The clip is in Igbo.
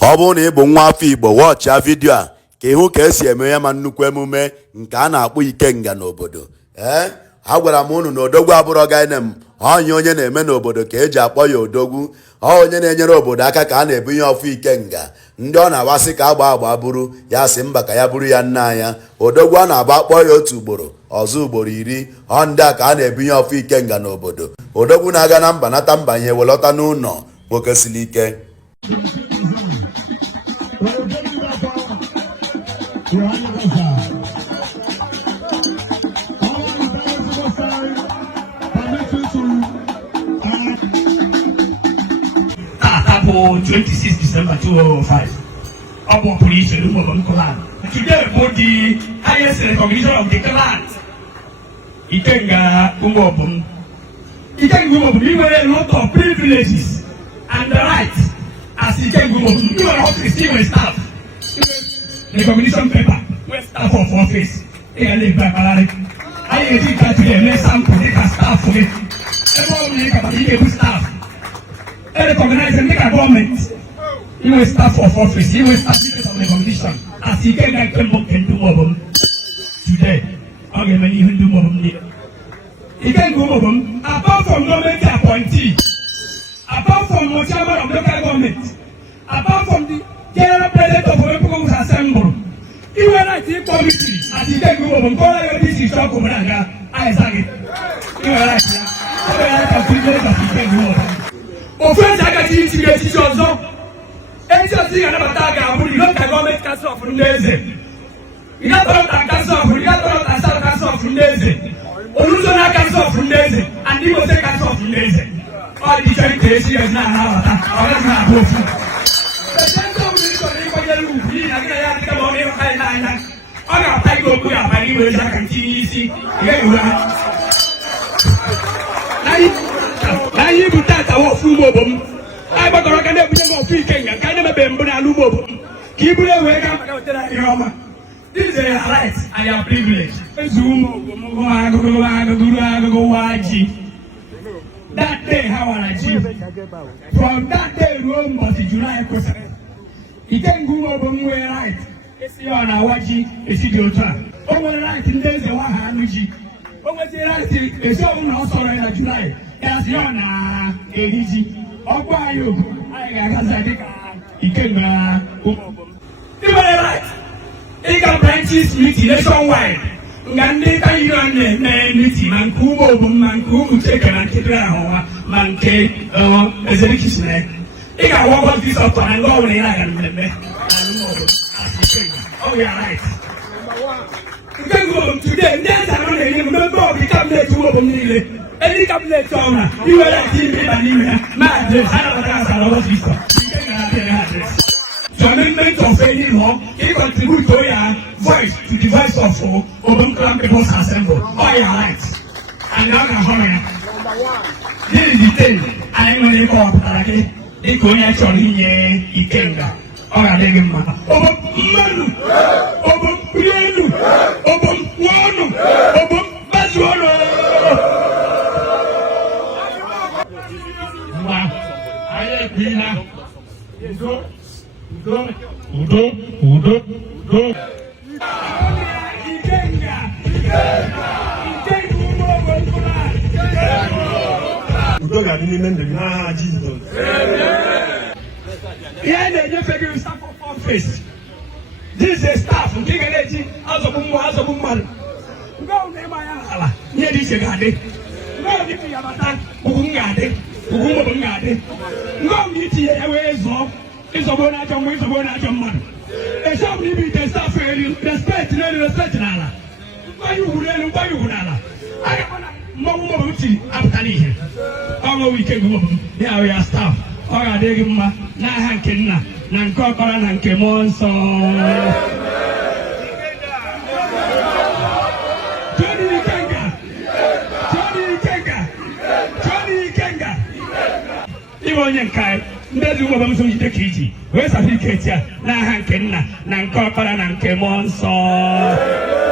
ọ bụrụ na ị bụ nwa afọ Igbo wọchịa vidio a ka ịhụ ka esi eme ya ma nnukwu emume nke a na-akpọ Ikenga n'obodo. Agwara m unu na odogwu abụrọ gainem onye na-eme n'obodo ka eji akpọ ya odogwu. Onye na-enyere obodo aka ka a na-ebunye ọfụ Ikenga. Ndị ọ na-agbasị ka agba bụrụ ya sị mba ka ya bụrụ ya nna anya. Odogwu a na-agba akpọ ya otu ugboro ọzọ ugboro 10. Ndị a ka a na-ebunye ọfụ Ikenga n'obodo. Odogwu na-aga na mba nata mba ihe welọta n'ụlọ nwoke siri ike. For 26 December 2005, our police and clan. Today, for the highest recognition of the clan, Ikenga Umobum. Ikenga Umobum, you were a lot of privileges and the rights as Ikenga Umobum. You were office, you were staff. Recognition paper, were staff of office. I live back I think that today, let's sample the staff for it. Everyone staff. Recognize and make a government. He will staff of office, he will staff of recognition. As he can do more of them today. Okay, many even do more of them. He can go over them apart from government appointee, apart from the chairman of local government, apart from the general president of the Republic Assembly. Even at the committee, as he can go over them, call your DC shop over there. I say it. You are right. You are right. He can go over. Offense against integration also. Anything about that, we don't have government council of Nese. We got a council of council of Nese. Oluzona council of Nese, and he was a council of Nese. All the charity is now. The center of the I got a kind of freaking and kind of a bamboo and lumbo. Keep it away. This is a right. I am privileged. That day, how I achieved. From that day, Rome was in July. He can go over where right. It's your Nawaji, it's your time. Over right in days, the 100G. Over the right, it's all also in July. As your na easy. Ọgbà yóò ayélujára Ikenga Even right, Ikenga branches meeting nationwide. Ngande ka yone na meeting mankubo mankubu cheka na kidra hawa manke execution. Ikenga wabo this up and go na ya mmemme. Oh yeah right. Ikenga today dance around the member become the two of them nile. Any cabinet owner, you are like him, my address, I was this. The amendment of any law, he contributes to your voice to the voice of Oban People's Assembly. All your rights. And now I'm this is the thing. I am going to go up to the Korean Ikenga. All right, again, man. Oban Manu, Oban Pienu, Oban Wanu, Oban Bazuano. Pina, Udo. Udo got any men the Jesus. Yeah, they just figure staff of office. This is a staff from King as a woman. Go name my Allah. Near this garden. Go give me a baton. Ugungade. Ugungade. Go meet here away so. It's a bona man. A shop need to start respect Nala. Why you would I Mamma after here. All we can go. There we are staff. All right, they give ma na hankina, nan kokora nan kemon so. Johnny Ikenga. Iwonye kai. Ndezi umo bamuso mjite kiji. Wesa fi ketia na hankina, nan kokora nan kemon so.